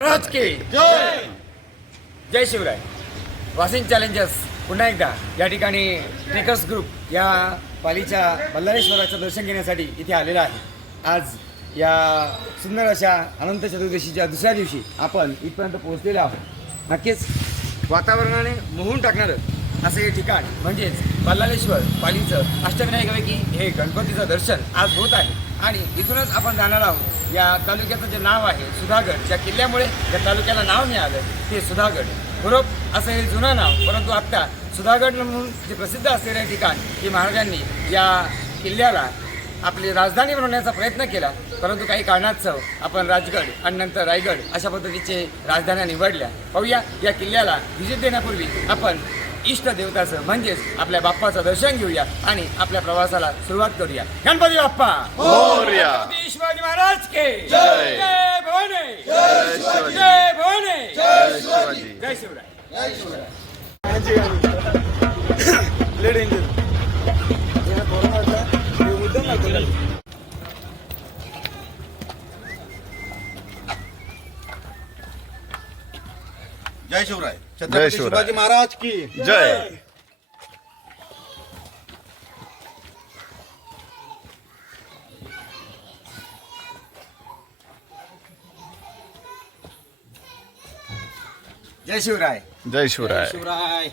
महाराज की जय. जय Shivray. Washing challengers पुन्हा एकदा या ठिकाणी ट्रेकर्स ग्रुप या पालीच्या बल्लाळेश्वराचं दर्शन घेण्यासाठी इथे आलेला आहे. आज या सुंदर अशा अनंत चतुर्दशीच्या दुसऱ्या दिवशी आपण इथपर्यंत पोहोचलेलो आहोत. नक्कीच वातावरणाने मोहून टाकणारं असं हे ठिकाण म्हणजेच बल्लाळेश्वर पालीचं अष्टविनायकापैकी हे गणपतीचं दर्शन आज होत आहे. आणि इथूनच आपण जाणार आहोत या तालुक्याचं जे नाव आहे सुधागड, ज्या किल्ल्यामुळे या तालुक्याला नाव मिळालं ते सुधागड. बरोबर असं हे जुनं नाव, परंतु आत्ता सुधागड म्हणून जे प्रसिद्ध असलेले ठिकाण की महाराजांनी या किल्ल्याला आपली राजधानी बनवण्याचा प्रयत्न केला, परंतु काही कारणास्तव आपण राजगड आणि नंतर रायगड अशा पद्धतीचे राजधान्या निवडल्या. पाहूया या किल्ल्याला व्हिजिट देण्यापूर्वी आपण इष्ट देवताचं म्हणजेच आपल्या बाप्पाचं दर्शन घेऊया आणि आपल्या प्रवासाला सुरुवात करूया. गणपती बाप्पा मोरया. छत्रपती शिवाजी महाराज के जय. जय भवानी. जय शिवाजी. जय भवानी. जय शिवाजी. जय शिवराय. जय शिवराय. जय शिवराय. जय छत्रपती शिवराय. शिवाजी महाराज की जय. जय शिवराय. जय शिवराय. शिवराय.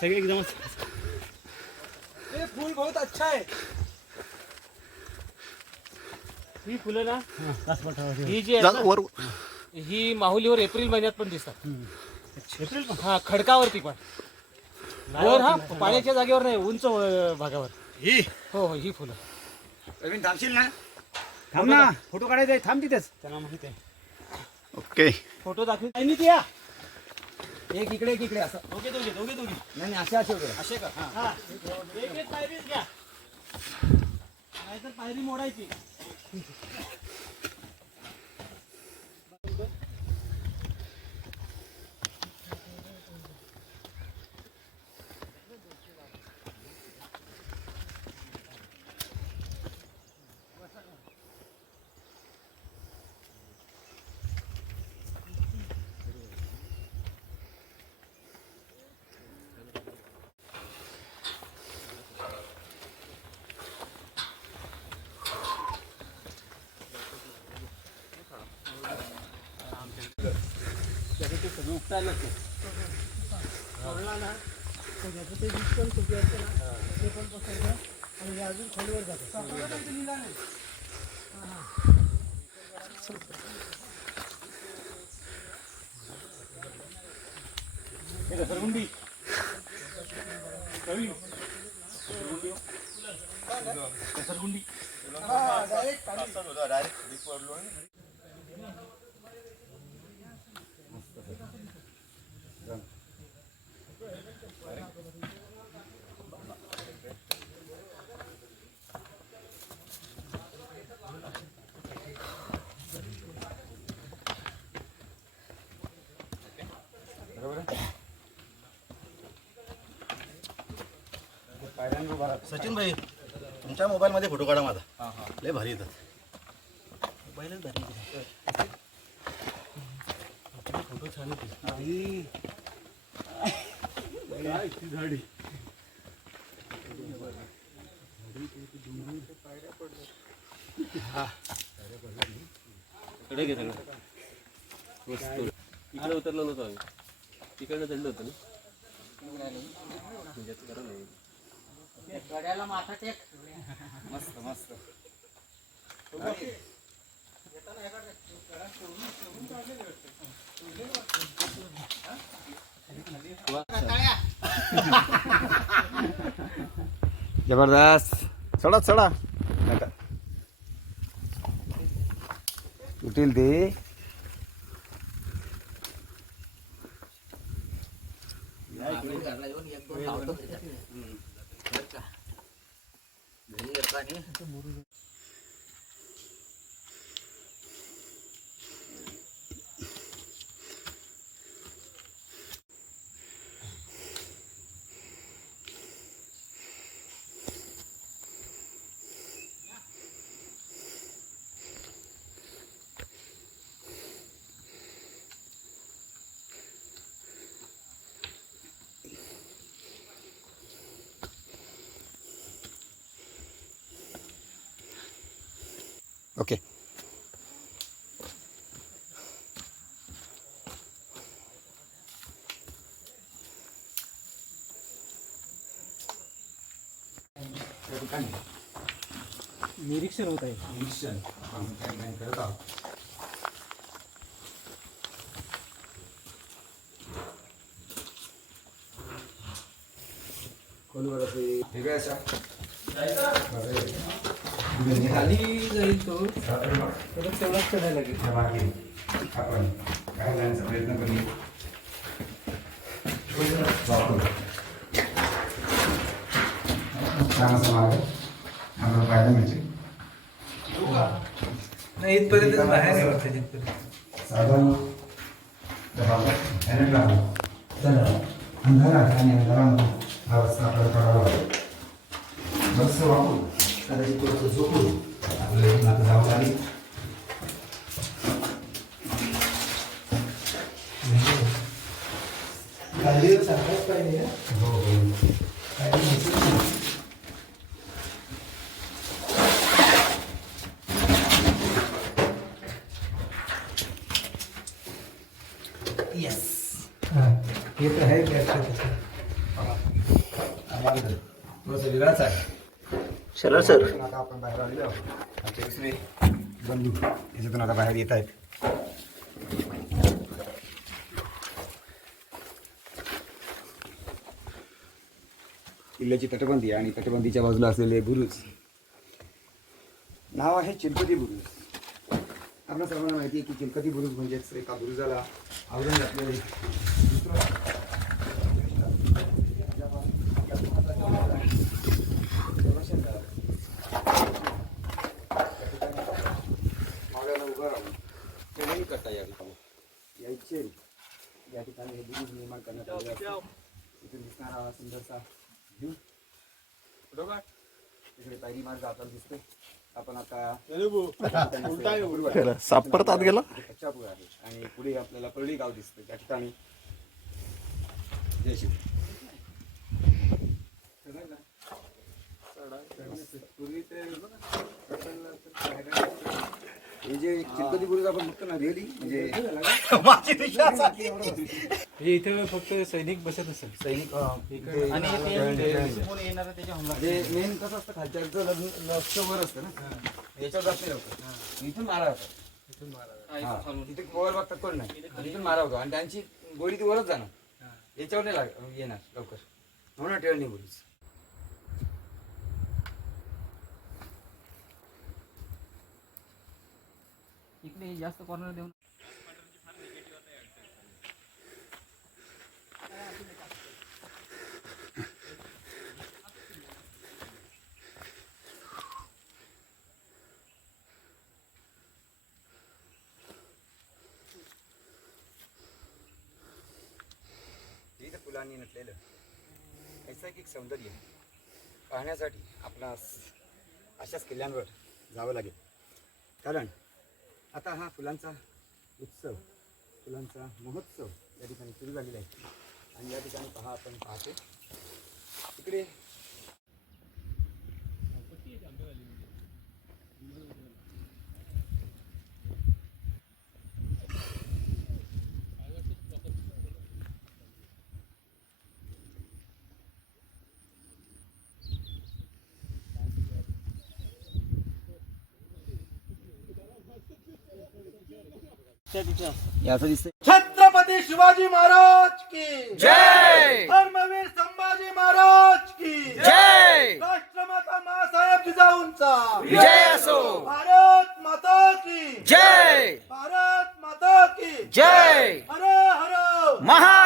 सगळे एकदम ये फूल बहुत अच्छा है. ही फुलं ना ही जी आहेत वर ना, ही माहुलीवर एप्रिल महिन्यात पण दिसतात. एप्रिल हा खडकावरती पण वर, हा पाण्याच्या जागेवर नाही, उंच भागावर. ही हो हो ही फुलं. प्रवीण थांबशील ना? थांब ना, फोटो काढायचा आहे, थांब तिथेच. त्यांना माहित आहे. ओके. फोटो दाखवी आणि ते या एक इकडे एक इकडे असं. दोघे दोघे दोघे दोघे नाही असे असे वगैरे. असे का? हा एक एक पायरीच घ्या, नाहीतर पायरी मोडायची. घसरगुंडी प्रवीण, घसरगुंडी. सचिन भाई, तुमच्या मोबाईल मध्ये फोटो काढा माझा. लय भारी येतात. मोबाईलच भारी. फोटो छान येते. झाडी इकडे घे सगळं. इकडे उतरलो नव्हतो आम्ही, तिकडनं दंड होतं ना. म्हणजे करा नाही. गड्याला माथा टेक. मस्त मस्त. जबरदस्त. चढा चढा. उठील ते. ओके. निरीक्षण होत आहे. वेगळ्या अशा खाली जाईल तो तेवढाच चढायला लागेल. आपण काय जाण्याचा प्रयत्न करूया. छान असं मार्ग आम्हाला पाहायला मिळते. नाही इथपर्यंत बाहेर आहे वाटतं तिथपर्यंत. साधन अंधारात आणि अंधारामध्ये हा रस्ता आपल्याला करावा लागेल. बस वापरून कदाचित थोडंसं झोपून आपल्याला इथून आता जावं लागेल. हो हो. हे तर आहे थोडंसं वेगळाच आहे. चला सर. आता आपण बाहेर आलेलो आहोत. आमचे दुसरे बंधू याच्यातून आता बाहेर येत आहेत. किल्ल्याची तटबंदी आणि तटबंदीच्या बाजूला असलेले बुरुज. नाव आहे चिलकती बुरुज. आपल्या सर्वांना माहिती आहे की चिलकती बुरुज म्हणजेच एका बुरुजाला आवरून घातलेले मावळ्याला उभं राहून ट्रेनिंग करता या ठिकाणी यायचे. या ठिकाणी हे बुरुज निर्माण करण्यात आले असते. इथून दिसणारा हा सुंदरसा व्ह्यू. तिकडे पायरी मार्ग आपल्याला दिसतोय. आपण आता साप परत आत गेला. कच्चापूर आहे आणि पुढे आपल्याला परळी गाव दिसतं. त्या ठिकाणी जय शिव. हे जे चिलकती बुरुज आपण बघतो ना रिअली म्हणजे हे इथे फक्त सैनिक बसत असेल. सैनिक जे मेन कसं असतं खालच्या लक्ष वर असतं ना. याच्यावर जास्त लवकर इथून मारा होता. तिथे वर बघतात कोण नाही. इथून मारा होतो आणि त्यांची गोळी ती वरच जाणार. याच्यावर नाही येणार लवकर म्हणून टेळणी बुरुज. इकडे जास्त कॉर्नर देऊन इथं फुलांनी नटलेलं नैसर्गिक सौंदर्य पाहण्यासाठी आपणास अशाच किल्ल्यांवर जावं लागेल. कारण आता हा फुलांचा उत्सव, फुलांचा महोत्सव या ठिकाणी सुरू झालेला आहे. आणि या ठिकाणी आपण पाहतो तिकडे याचं दिसतंय. छत्रपती शिवाजी महाराज की जय धर्मवीर संभाजी महाराज की जय राष्ट्रमाता मासाहेब जिजाऊंचा विजय असो. भारत माता की जय भारत माता की जय हर हर महा